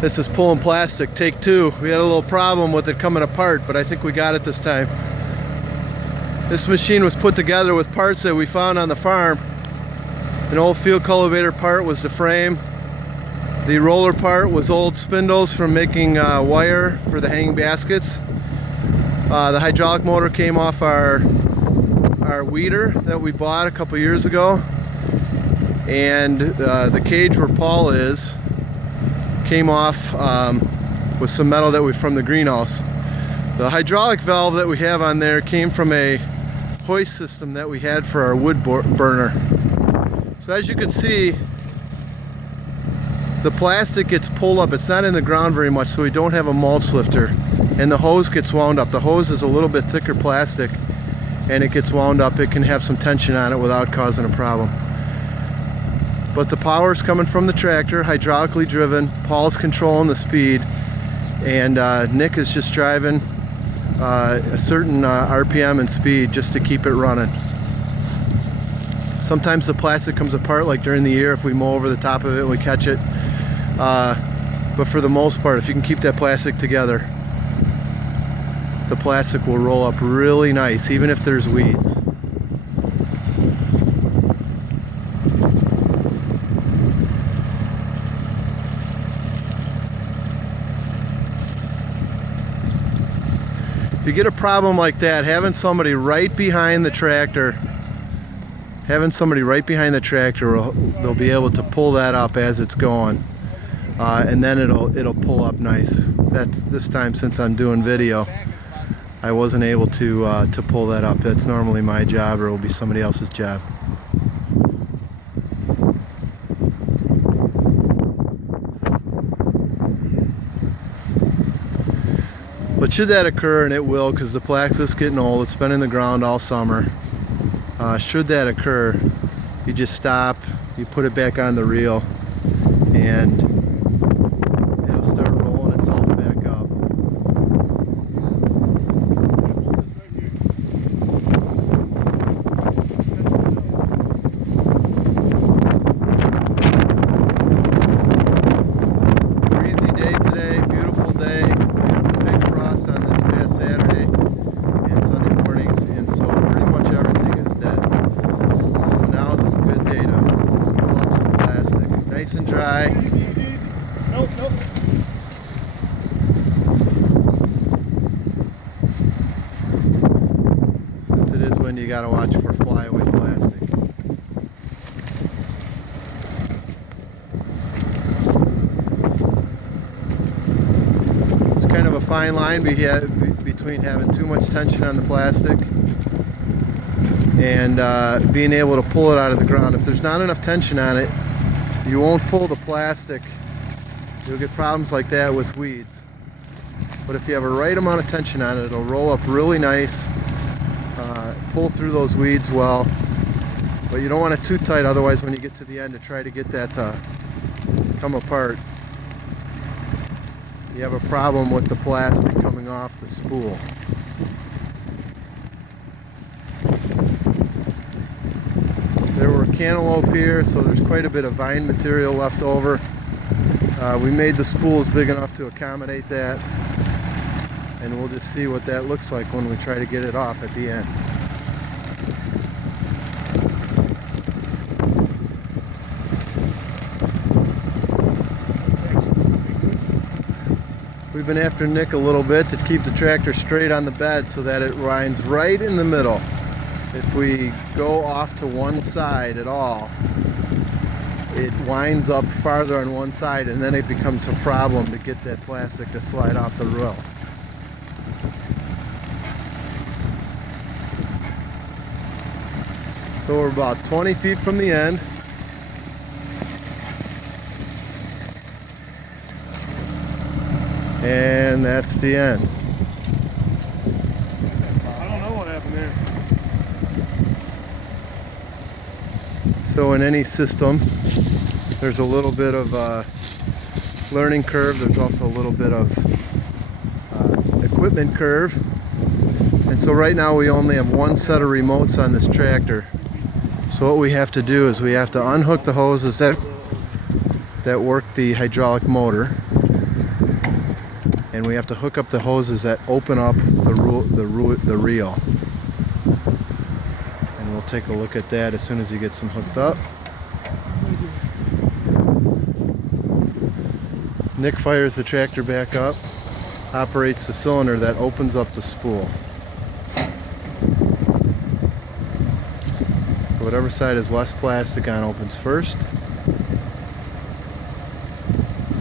This is pulling plastic, take two. We had a little problem with it coming apart, but I think we got it this time. This machine was put together with parts that we found on the farm. An old field cultivator part was the frame. The roller part was old spindles from making wire for the hanging baskets. The hydraulic motor came off our weeder that we bought a couple years ago. And the cage where Paul is came off with some metal that we from the greenhouse. The hydraulic valve that we have on there came from a hoist system that we had for our wood burner. So as you can see, the plastic gets pulled up. It's not in the ground very much, so we don't have a mulch lifter. And the hose gets wound up. The hose is a little bit thicker plastic, and it gets wound up. It can have some tension on it without causing a problem. But the power is coming from the tractor, hydraulically driven. Paul's controlling the speed, and Nick is just driving a certain RPM and speed just to keep it running. Sometimes the plastic comes apart, like during the year if we mow over the top of it and we catch it. But for the most part, if you can keep that plastic together, the plastic will roll up really nice, even if there's weeds. If you get a problem like that, having somebody right behind the tractor, they'll be able to pull that up as it's going, and then it'll pull up nice. That's this time, since I'm doing video, I wasn't able to pull that up. That's normally my job, or it'll be somebody else's job. But should that occur, and it will, because the plastic's getting old, it's been in the ground all summer. Should that occur, you just stop, you put it back on the reel, and it'll start rolling itself back up. Breezy day today, beautiful day. Big frost on this past Saturday and Sunday mornings, and so pretty much everything is dead. So now is a good day to pull up some plastic. Nice and dry. Nope. Since it is windy, you gotta watch for flyaway plastic. It's kind of a fine line between having too much tension on the plastic and being able to pull it out of the ground. If there's not enough tension on it, you won't pull the plastic. You'll get problems like that with weeds. But if you have a right amount of tension on it, it'll roll up really nice, pull through those weeds well. But you don't want it too tight, otherwise when you get to the end to try to get that to come apart, you have a problem with the plastic coming off the spool. There were cantaloupe here, so there's quite a bit of vine material left over. We made the spools big enough to accommodate that, and we'll just see what that looks like when we try to get it off at the end. We've been after Nick a little bit to keep the tractor straight on the bed so that it winds right in the middle. If we go off to one side at all, it winds up farther on one side, and then it becomes a problem to get that plastic to slide off the reel. So we're about 20 feet from the end. And that's the end. I don't know what happened there. So in any system, there's a little bit of a learning curve. There's also a little bit of equipment curve. And so right now we only have one set of remotes on this tractor. So what we have to do is we have to unhook the hoses that work the hydraulic motor. and we have to hook up the hoses that open up the reel. And we'll take a look at that as soon as he gets them hooked up. Nick fires the tractor back up, operates the cylinder that opens up the spool. Whatever side has less plastic on opens first.